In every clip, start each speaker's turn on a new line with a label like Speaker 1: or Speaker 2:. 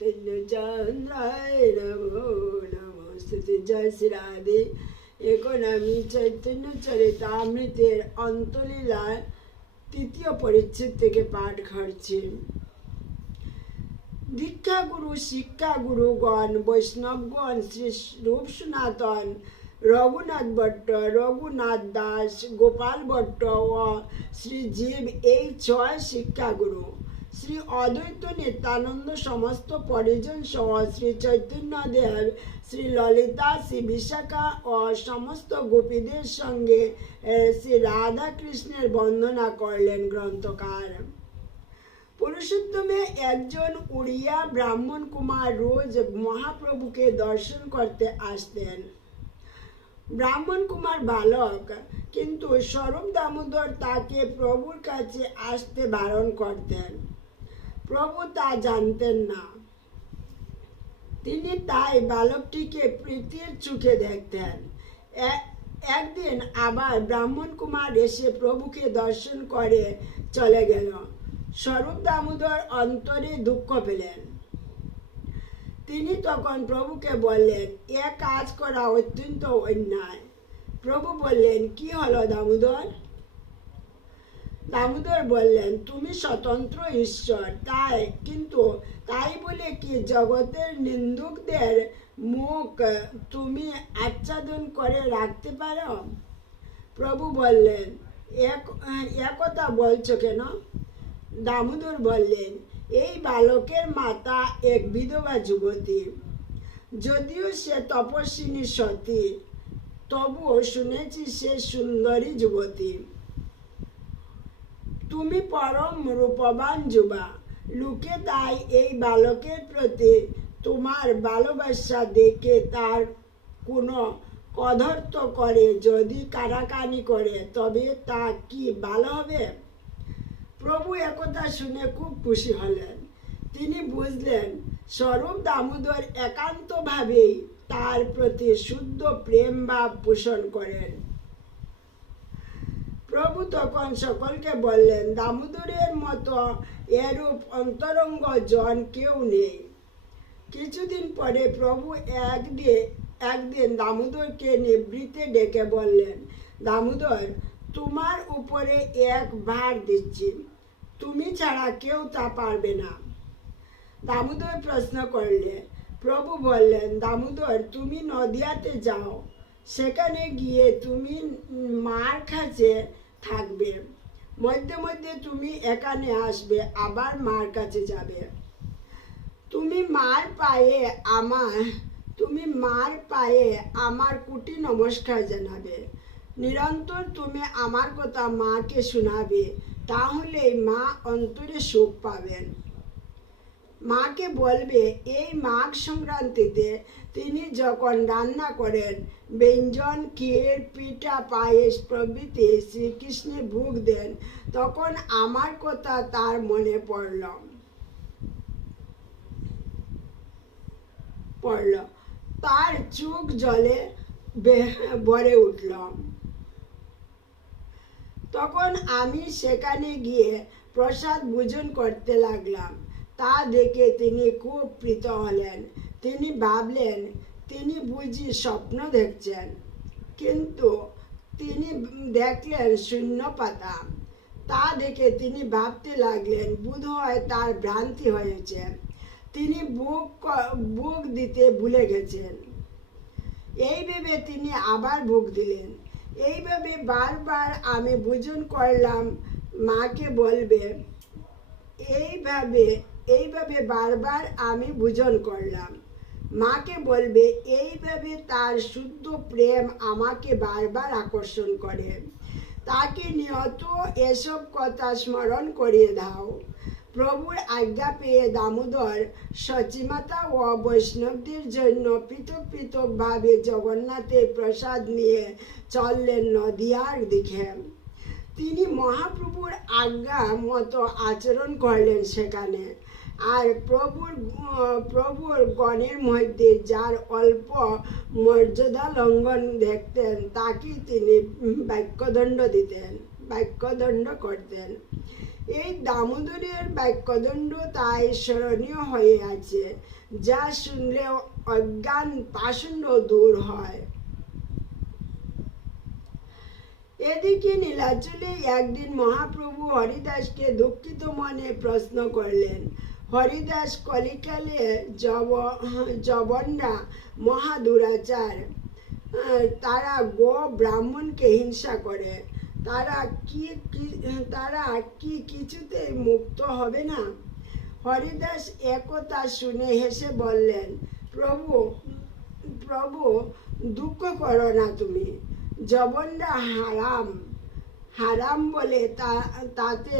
Speaker 1: চৈতন্যচন্দ্রায় নমো নমস্তুতি জয় শ্রী রাধে এখন আমি চৈতন্য চরিতামৃতের অন্তলীলার তৃতীয় পরিচ্ছেদ থেকে পাঠ করছি দীক্ষাগুরু শিক্ষাগুরুগণ বৈষ্ণবগণ শ্রী রূপ সনাতন রঘুনাথ ভট্ট রঘুনাথ দাস গোপাল ভট্ট ও শ্রীজীব এই ছয় শিক্ষাগুরু শ্রী অদ্বৈত নিত্যানন্দ সমস্ত পরিজন সহ শ্রী চৈতন্যদেব শ্রী ললিতা শ্রী বিশাখা ও সমস্ত গোপীদের সঙ্গে শ্রী রাধা কৃষ্ণের বন্দনা করলেন গ্রন্থকার পুরুষোত্তমে একজন উড়িয়া ব্রাহ্মণ কুমার রোজ মহাপ্রভুকে দর্শন করতে আসতেন ব্রাহ্মণ কুমার বালক কিন্তু স্বরূপ দামোদর তাকে প্রভুর কাছে আসতে বারণ করতেন প্রভু তা জানতেন না তিনি তাই বালকটিকে প্রীতির চোখে দেখতেন একদিন আবার ব্রাহ্মণ কুমার এসে প্রভুকে দর্শন করে চলে গেল স্বরূপ দামোদর অন্তরে দুঃখ পেলেন তিনি তখন প্রভুকে বললেন এ কাজ করা অত্যন্ত অন্যায় প্রভু বললেন কি হলো দামোদর দামোদর বললেন তুমি স্বতন্ত্র ঈশ্বর তাই কিন্তু তাই বলে কি জগতের নিন্দুকদের মুখ তুমি আচ্ছাদন করে রাখতে পারো প্রভু বললেন একথা বলছো কেন দামোদর বললেন এই বালকের মাতা এক বিধবা যুবতী যদিও সে তপস্বিনী সতী তবুও শুনেছি সে সুন্দরী যুবতী তুমি পরম রূপবান যুবা লুকে তাই এই বালকের প্রতি তোমার ভালোবাসা দেখে তার কোনো কদর্থ করে যদি কারাকানি করে তবে তা কি ভালো হবে প্রভু একথা শুনে খুব খুশি হলেন তিনি বুঝলেন স্বরূপ দামোদর একান্তভাবেই তার প্রতি শুদ্ধ প্রেম ভাব পোষণ করেন প্রভু তখন সকলকে বললেন দামোদরের মতো এরূপ অন্তরঙ্গ জন কেউ নেই কিছুদিন পরে প্রভু একদিন একদিন দামোদরকে নিবৃত্তে ডেকে বললেন দামোদর তোমার উপরে এক ভার দিচ্ছি তুমি ছাড়া কেউ তা পারবে না দামোদর প্রশ্ন করলে প্রভু বললেন দামোদর তুমি নদিয়াতে যাও সেখানে গিয়ে তুমি মার কাছে থাকবে মধ্যে মধ্যে তুমি এখানে আসবে আবার মার কাছে যাবে তুমি মার পায়ে আমার তুমি মার পায়ে আমার কুটি নমস্কার জানাবে নিরন্তর তুমি আমার কথা মাকে শোনাবে তাহলেই মা অন্তরে সুখ পাবেন মাকে বলবে এই মাঘ সংক্রান্তিতে তিনি যখন রান্না করেন ব্যঞ্জন ক্ষীর পিঠা পায়েস প্রভৃতি শ্রীকৃষ্ণে ভোগ দেন তখন আমার কথা তার মনে পড়ল পড়ল তার চোখ জলে ভরে উঠল তখন আমি সেখানে গিয়ে প্রসাদ ভোজন করতে লাগলাম তা দেখে তিনি খুব প্রীত হলেন তিনি ভাবলেন তিনি বুঝি স্বপ্ন দেখছেন কিন্তু তিনি দেখলেন শূন্য পাতা তা দেখে তিনি ভাবতে লাগলেন বুধ হয় তার ভ্রান্তি হয়েছে তিনি বুক বুক দিতে ভুলে গেছেন এই ভেবে তিনি আবার বুক দিলেন এইভাবে বারবার আমি বুঝন করলাম মাকে বলবে এইভাবে এইভাবে বারবার আমি বুঝন করলাম মাকে বলবে এইভাবে তার শুদ্ধ প্রেম আমাকে বারবার আকর্ষণ করে তাকে নিহত এসব কথা স্মরণ করিয়ে দাও প্রভুর আজ্ঞা পেয়ে দামোদর সচিমাতা ও বৈষ্ণবদের জন্য পৃথক পৃথকভাবে জগন্নাথের প্রসাদ নিয়ে চললেন নদিয়ার দিকে তিনি মহাপ্রভুর আজ্ঞা মতো আচরণ করলেন সেখানে আর প্রভুর প্রভুর গণের মধ্যে যার অল্প মর্যাদা লঙ্ঘন দেখতেন তাকে তিনি বাক্যদণ্ড দিতেন বাক্যদণ্ড করতেন এই দামোদরের বাক্যদণ্ড তাই স্মরণীয় হয়ে আছে যা শুনলে অজ্ঞান পাষণ্ড দূর হয় এদিকে নীলাচলে একদিন মহাপ্রভু হরিদাসকে দুঃখিত মনে প্রশ্ন করলেন হরিদাস কলিকালে জব জবন্না মহাদুরাচার তারা গো ব্রাহ্মণকে হিংসা করে তারা কি তারা কি কিছুতে মুক্ত হবে না হরিদাস একতা শুনে হেসে বললেন প্রভু প্রভু দুঃখ করো না তুমি জবনরা হারাম হারাম বলে তাতে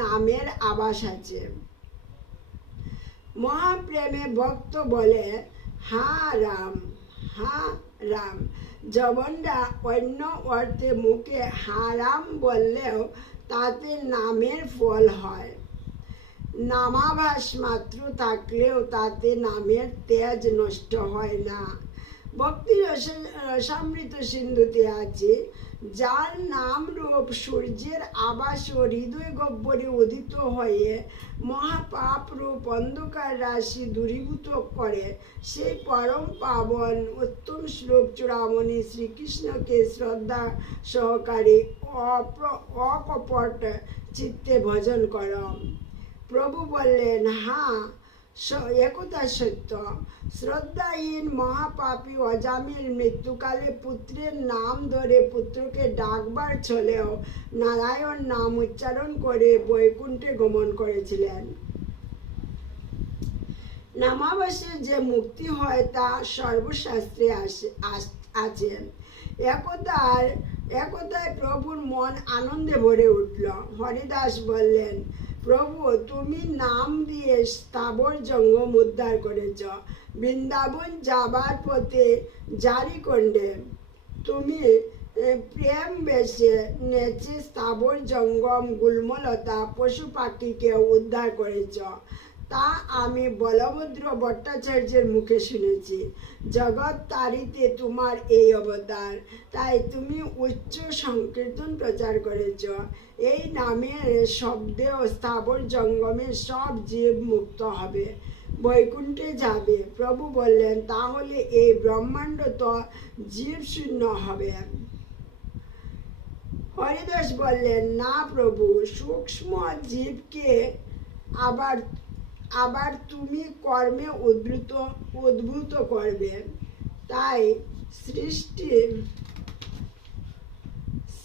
Speaker 1: নামের আবাস আছে মহাপ্রেমে ভক্ত বলে হা রাম হা রাম জবনরা অন্য অর্থে মুখে হারাম বললেও তাতে নামের ফল হয় নামাভাস মাত্র থাকলেও তাতে নামের তেজ নষ্ট হয় না ভক্তি রস রসামৃত সিন্ধুতে আছে যার নাম রূপ সূর্যের আবাস ও হৃদয় গব্বরে উদিত হয়ে মহাপাপ রূপ অন্ধকার রাশি দূরীভূত করে সেই পরম পাবন উত্তম শ্লোক চূড়ামণি শ্রীকৃষ্ণকে শ্রদ্ধা সহকারে অপ্র অকপট চিত্তে ভজন কর প্রভু বললেন হা হ্যাঁ, শ্রদ্ধাহীন অজামিল মৃত্যুকালে পুত্রের নাম ধরে পুত্রকে ডাকবার নারায়ণ নাম উচ্চারণ করে বৈকুণ্ঠে গমন করেছিলেন নামাবাসে যে মুক্তি হয় তা সর্বশাস্ত্রে আছেন একতার একতায় প্রভুর মন আনন্দে ভরে উঠল হরিদাস বললেন প্রভু তুমি নাম দিয়ে স্থাবর জঙ্গম উদ্ধার করেছ বৃন্দাবন যাবার পথে জারিকণ্ডে তুমি প্রেম বেশে নেচে স্থাবর জঙ্গম গুলমলতা পশু পাখিকে উদ্ধার করেছ তা আমি বলভদ্র ভট্টাচার্যের মুখে শুনেছি জগৎ তারিতে তোমার এই অবতার তাই তুমি উচ্চ সংকীর্তন প্রচার করেছ এই নামের শব্দে ও স্থাবর জঙ্গমে সব জীব মুক্ত হবে বৈকুণ্ঠে যাবে প্রভু বললেন তাহলে এই ব্রহ্মাণ্ড তো জীব শূন্য হবে হরিদাস বললেন না প্রভু সূক্ষ্ম জীবকে আবার আবার তুমি কর্মে উদ্ভূত উদ্ভূত করবে তাই সৃষ্টি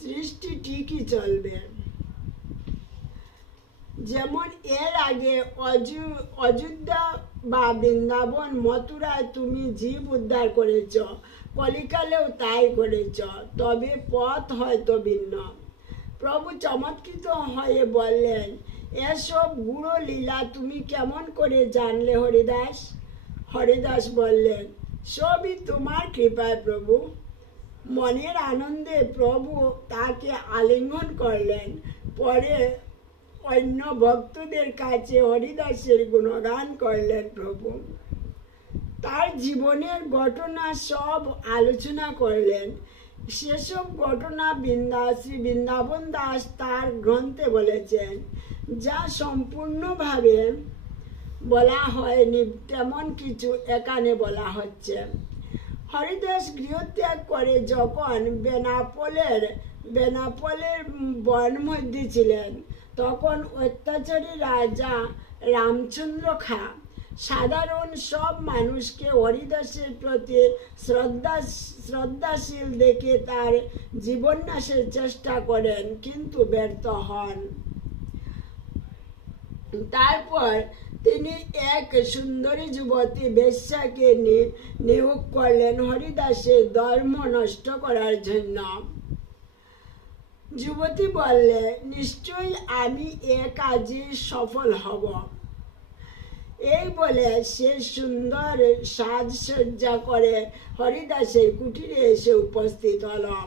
Speaker 1: সৃষ্টি ঠিকই চলবে যেমন এর আগে অযু অযোধ্যা বা বৃন্দাবন মথুরায় তুমি জীব উদ্ধার করেছ কলিকালেও তাই করেছ তবে পথ হয়তো ভিন্ন প্রভু চমৎকৃত হয়ে বললেন এসব বুড়ো লীলা তুমি কেমন করে জানলে হরিদাস হরিদাস বললেন সবই তোমার কৃপায় প্রভু মনের আনন্দে প্রভু তাকে আলিঙ্গন করলেন পরে অন্য ভক্তদের কাছে হরিদাসের গুণগান করলেন প্রভু তার জীবনের ঘটনা সব আলোচনা করলেন সেসব ঘটনা বৃন্দা শ্রী বৃন্দাবন দাস তার গ্রন্থে বলেছেন যা সম্পূর্ণভাবে বলা হয়নি তেমন কিছু এখানে বলা হচ্ছে হরিদাস গৃহত্যাগ করে যখন বেনাপোলের বেনাপোলের বন মধ্যে ছিলেন তখন অত্যাচারী রাজা রামচন্দ্র খা সাধারণ সব মানুষকে হরিদাসের প্রতি শ্রদ্ধা শ্রদ্ধাশীল দেখে তার জীবন্যাসের চেষ্টা করেন কিন্তু ব্যর্থ হন তারপর তিনি এক সুন্দরী যুবতী বেশ্যাকে নিয়োগ করলেন হরিদাসের ধর্ম নষ্ট করার জন্য যুবতী বললে নিশ্চয়ই আমি এ কাজে সফল হব এই বলে সে সুন্দর সাজসজ্জা করে হরিদাসের কুটিরে এসে উপস্থিত হলাম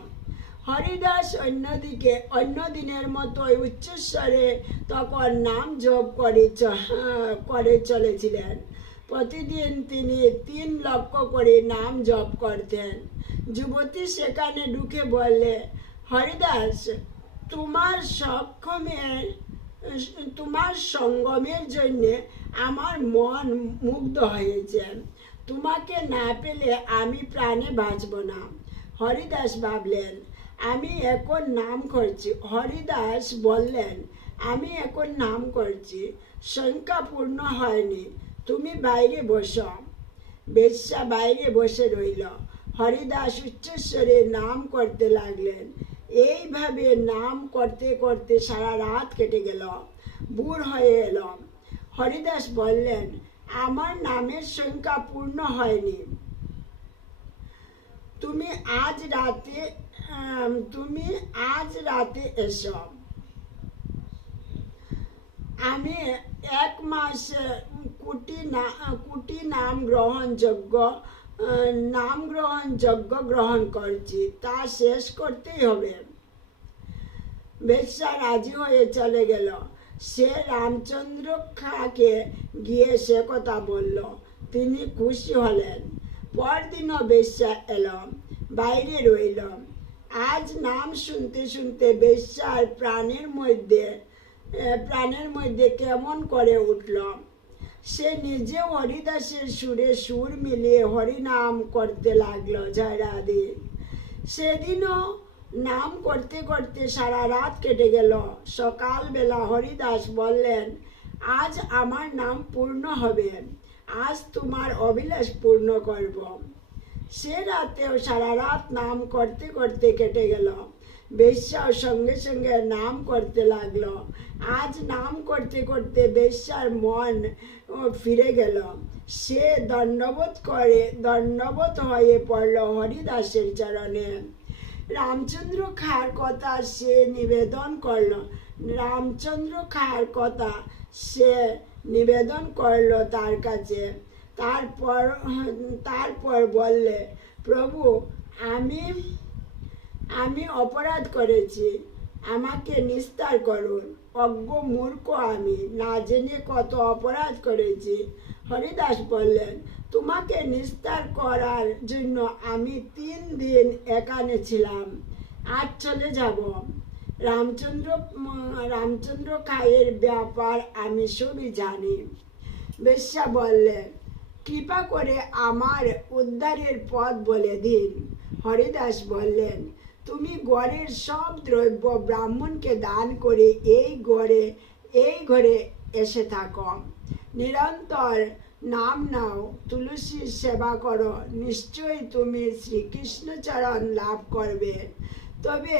Speaker 1: হরিদাস অন্যদিকে অন্যদিনের মতোই উচ্চস্বরে তখন নাম জপ করে হ্যাঁ, করে চলেছিলেন প্রতিদিন তিনি তিন লক্ষ করে নাম জপ করতেন যুবতী সেখানে ঢুকে বললে হরিদাস তোমার সক্ষমের তোমার সঙ্গমের জন্যে আমার মন মুগ্ধ হয়েছে তোমাকে না পেলে আমি প্রাণে বাঁচব না হরিদাস ভাবলেন আমি এখন নাম করছি হরিদাস বললেন আমি এখন নাম করছি সংখ্যা পূর্ণ হয়নি তুমি বাইরে বসো বেশ্যা বাইরে বসে রইল হরিদাস উচ্চস্বরে নাম করতে লাগলেন এইভাবে নাম করতে করতে সারা রাত কেটে গেল বুড় হয়ে এলাম হরিদাস বললেন আমার নামের সংখ্যা পূর্ণ হয়নি তুমি আজ রাতে হ্যাঁ, তুমি আজ রাতে এসো আমি এক মাস কুটি না কুটি নাম গ্রহণযোগ্য নাম গ্রহণযোগ্য গ্রহণ করছি তা শেষ করতেই হবে বেশ্যা রাজি হয়ে চলে গেল সে রামচন্দ্র খাকে গিয়ে সে কথা বলল তিনি খুশি হলেন পরদিনও বেশ্যা এলাম বাইরে রইলাম আজ নাম শুনতে শুনতে বেশ্যার প্রাণের মধ্যে প্রাণের মধ্যে কেমন করে উঠল সে নিজে হরিদাসের সুরে সুর মিলিয়ে হরিনাম করতে লাগলো জয়রাধি সেদিনও নাম করতে করতে সারা রাত কেটে গেল সকালবেলা হরিদাস বললেন আজ আমার নাম পূর্ণ হবে আজ তোমার অভিলাষ পূর্ণ করব সে রাতেও সারা রাত নাম করতে করতে কেটে গেল বেশ্যাও সঙ্গে সঙ্গে নাম করতে লাগলো আজ নাম করতে করতে বেশ্যার মন ফিরে গেল সে দণ্ডবোধ করে দণ্ডবোধ হয়ে পড়ল হরিদাসের চরণে রামচন্দ্র খার কথা সে নিবেদন করল রামচন্দ্র খার কথা সে নিবেদন করল তার কাছে তারপর তারপর বললে প্রভু আমি আমি অপরাধ করেছি আমাকে নিস্তার করুন অজ্ঞ মূর্খ আমি না জেনে কত অপরাধ করেছি হরিদাস বললেন তোমাকে নিস্তার করার জন্য আমি তিন দিন একানে ছিলাম আজ চলে যাব রামচন্দ্র রামচন্দ্র খায়ের ব্যাপার আমি সবই জানি বেশ্যা বললেন কৃপা করে আমার উদ্ধারের পথ বলে দিন হরিদাস বললেন তুমি গড়ের সব দ্রব্য ব্রাহ্মণকে দান করে এই গড়ে এই ঘরে এসে থাকো নিরন্তর নাম নাও তুলসীর সেবা করো নিশ্চয়ই তুমি শ্রীকৃষ্ণচরণ লাভ করবে তবে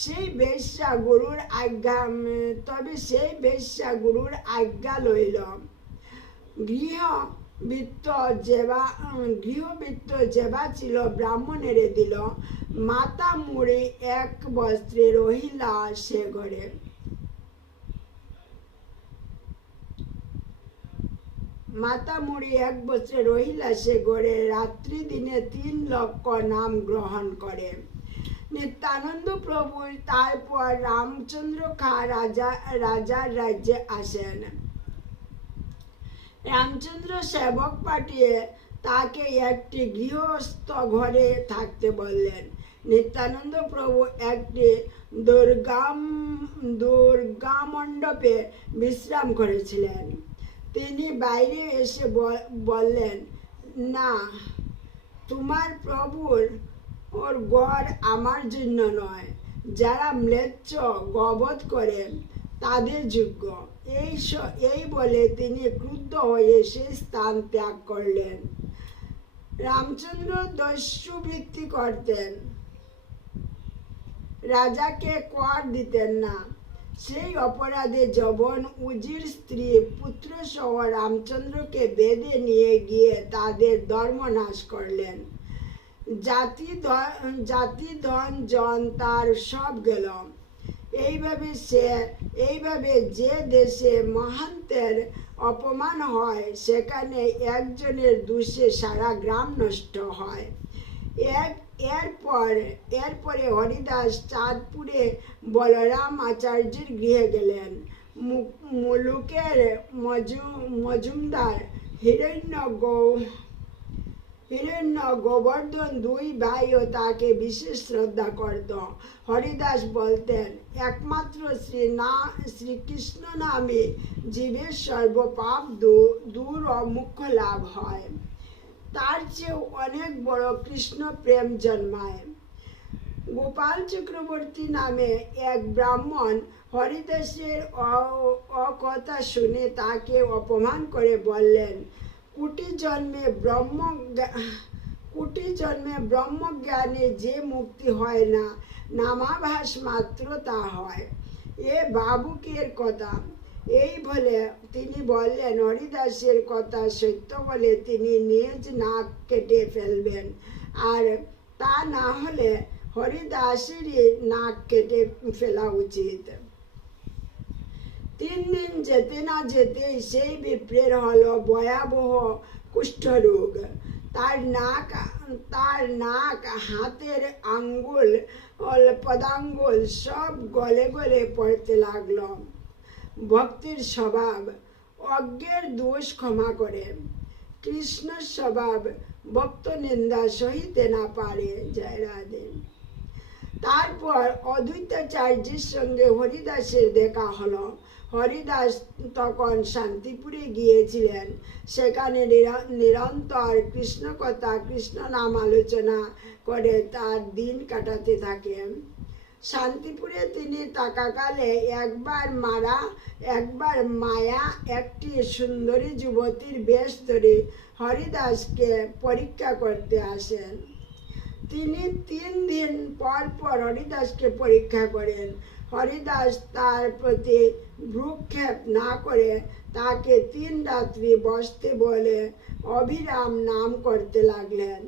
Speaker 1: সেই বেশ্যা গুরুর আজ্ঞা তবে সেই বেশ্যা গুরুর আজ্ঞা লইল গৃহ বৃত্ত যেবা গৃহবৃত্ত যেবা ছিল ব্রাহ্মণেরে দিল মাতা মুড়ে এক বস্ত্রে রহিলা সে ঘরে মাতা মুড়ি এক বছরে রহিলা সে গড়ে রাত্রি দিনে তিন লক্ষ নাম গ্রহণ করে নিত্যানন্দ প্রভু তারপর রামচন্দ্র খা রাজা রাজার রাজ্যে আসেন রামচন্দ্র সেবক পাঠিয়ে তাকে একটি গৃহস্থ ঘরে থাকতে বললেন নিত্যানন্দ প্রভু একটি দুর্গাম দুর্গা মণ্ডপে বিশ্রাম করেছিলেন তিনি বাইরে এসে বললেন না তোমার প্রভুর ওর গড় আমার জন্য নয় যারা ম্লেচ্ছ গবধ করেন তাদের যোগ্য এই এই বলে তিনি ক্রুদ্ধ হয়ে সেই স্থান ত্যাগ করলেন রামচন্দ্র দস্যুবৃত্তি করতেন রাজাকে কর দিতেন না সেই অপরাধে জবন উজির স্ত্রী পুত্র সহ রামচন্দ্রকে বেঁধে নিয়ে গিয়ে তাদের ধর্মনাশ করলেন জাতি জাতি ধন জন তার সব গেলম এইভাবে সে এইভাবে যে দেশে মহান্তের অপমান হয় সেখানে একজনের দুষে সারা গ্রাম নষ্ট হয় এক এরপর এরপরে হরিদাস চাঁদপুরে বলরাম আচার্যের গৃহে গেলেন মুলুকের মজু মজুমদার হিরণ্য গৌ হিরণ্য গোবর্ধন দুই ভাইও তাকে বিশেষ শ্রদ্ধা করত হরিদাস বলতেন একমাত্র শ্রী না শ্রীকৃষ্ণ নামে জীবের সর্বপাপ দূর ও মুখ্য লাভ হয় তার চেয়েও অনেক বড় কৃষ্ণ প্রেম জন্মায় গোপাল চক্রবর্তী নামে এক ব্রাহ্মণ হরিদাসের অকথা শুনে তাকে অপমান করে বললেন কুটি জন্মে ব্রহ্ম কুটি জন্মে ব্রহ্মজ্ঞানে যে মুক্তি হয় না নামাভাস মাত্র তা হয় এ বাবুকের কথা এই বলে তিনি বললেন হরিদাসের কথা সত্য বলে তিনি নিজ নাক কেটে ফেলবেন আর তা না হলে হরিদাসেরই নাক কেটে ফেলা উচিত তিন দিন যেতে না যেতেই সেই বিপ্রের হলো ভয়াবহ কুষ্ঠরোগ তার নাক তার নাক হাতের আঙ্গুল পদাঙ্গুল সব গলে গলে পড়তে লাগল ভক্তির স্বভাব অজ্ঞের দোষ ক্ষমা করে কৃষ্ণ স্বভাব ভক্ত নিন্দা সহিতে না পারে জয় রাধে তারপর অদ্বৈতাচার্যের সঙ্গে হরিদাসের দেখা হলো হরিদাস তখন শান্তিপুরে গিয়েছিলেন সেখানে নিরন্তর কৃষ্ণ কথা কৃষ্ণ নাম আলোচনা করে তার দিন কাটাতে থাকেন শান্তিপুরে তিনি থাকাকালে একবার মারা একবার মায়া একটি সুন্দরী যুবতীর বেশ ধরে হরিদাসকে পরীক্ষা করতে আসেন তিনি তিন দিন পর পর হরিদাসকে পরীক্ষা করেন হরিদাস তার প্রতি ভ্রুক্ষেপ না করে তাকে তিন রাত্রি বসতে বলে অভিরাম নাম করতে লাগলেন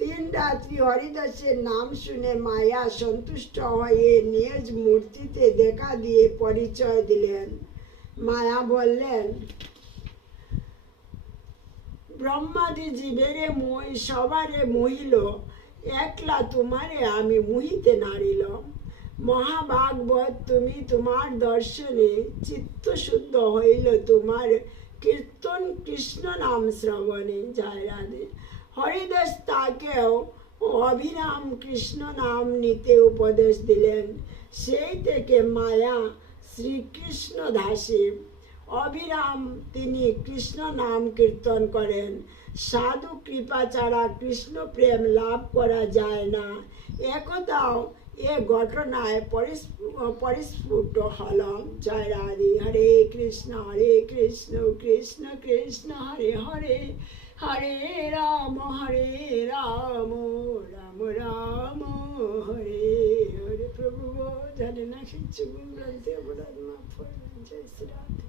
Speaker 1: তিন রাত্রি হরিদাসের নাম শুনে মায়া সন্তুষ্ট হয়ে নিজ মূর্তিতে দেখা দিয়ে পরিচয় দিলেন মায়া বললেন ব্রহ্মাদি জীবেরে মই সবারে মহিল একলা তোমারে আমি মুহিতে নাড়িল মহাভাগবত তুমি তোমার দর্শনে চিত্তশুদ্ধ হইল তোমার কীর্তন কৃষ্ণ নাম শ্রবণে জয় রাধে হরিদাস তাকেও অভিরাম কৃষ্ণ নাম নিতে উপদেশ দিলেন সেই থেকে মায়া শ্রীকৃষ্ণ দাসে অবিরাম তিনি কৃষ্ণ নাম কীর্তন করেন সাধু কৃপা ছাড়া কৃষ্ণ প্রেম লাভ করা যায় না একথাও ये घटनाय परिस्फुट हलम जय राधे हरे कृष्ण हरे कृष्ण कृष्ण कृष्ण हरे हरे हरे राम हरे राम राम राम हरे हरे प्रभु जन नक्ष जय